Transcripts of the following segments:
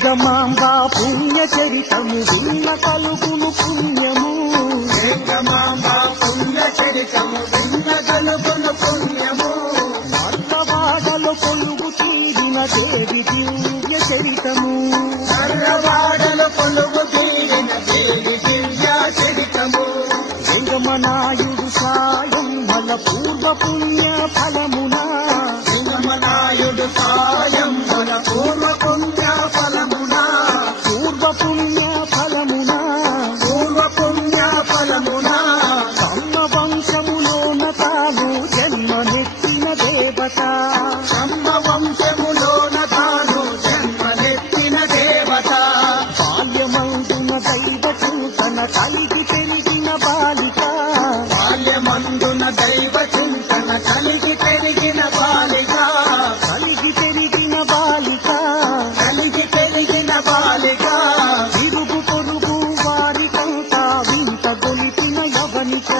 వెంగమాంబ పుణ్య చరితము విన్న కలుగును పుణ్యము వెంగమాంబ పుణ్య చరితము విన్న కలుగును పుణ్యము మర్లవాడలో కొలువు తీరిన దేవి దివ్య చరితము మర్లవాడలో కొలువు తీరిన దేవి దివ్య చరితము వెంగమనాయుడు సాయం మల పూర్వ పుణ్య ఫలమునా వెంగమనాయుడు సాయం మన పూర్వ పుణ్య ఫలమునా పూర్వ పుణ్య ఫలమునా పూర్వ పుణ్య ఫలమునా కమ్మ వంశములోన తాను జన్మనెత్తిన దేవత కమ్మ వంశములోన తాను జన్మనెత్తిన దేవత బాల్యమందున దైవ చింతన కలిగి పెరిగిన బాలిక బాల్యమందున దైవ చింతన కలిగి పెరిగిన బాలిక కలిగి పెరిగిన బాలిక కలిగి పెరిగిన బాలిక ఇరుగు పొరుగు వారికంతా వింత గొలిపిన యవనిక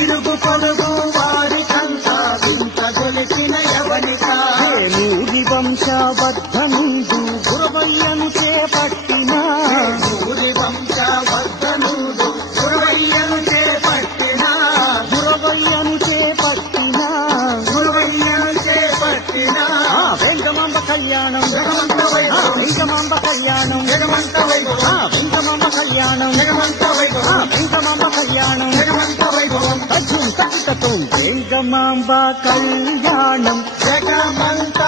ఇరుగు పొరుగు వారికంతా వింత గొలిచిన యవనిక వేలూరి వంశవర్ధనుడు గురవయ్యను చేపట్టిన ఊరి వంశవర్ధనుడు గురవయ్యను చేపట్టిన గురవయ్యను చేపట్టిన గురవయ్యను చేపట్టిన వెంగమాంబ కళ్యాణం జగమంత వైభవం వెంగమాంబ కళ్యాణం జగమంత వైభవం వెంగమాంబ కళ్యాణం జగమంత వైభవం వెంగమాంబ కళ్యాణం జగమంత వైభవం తజ్జం తగ్గుతూ వెంగమాంబ కళ్యాణం జగమంత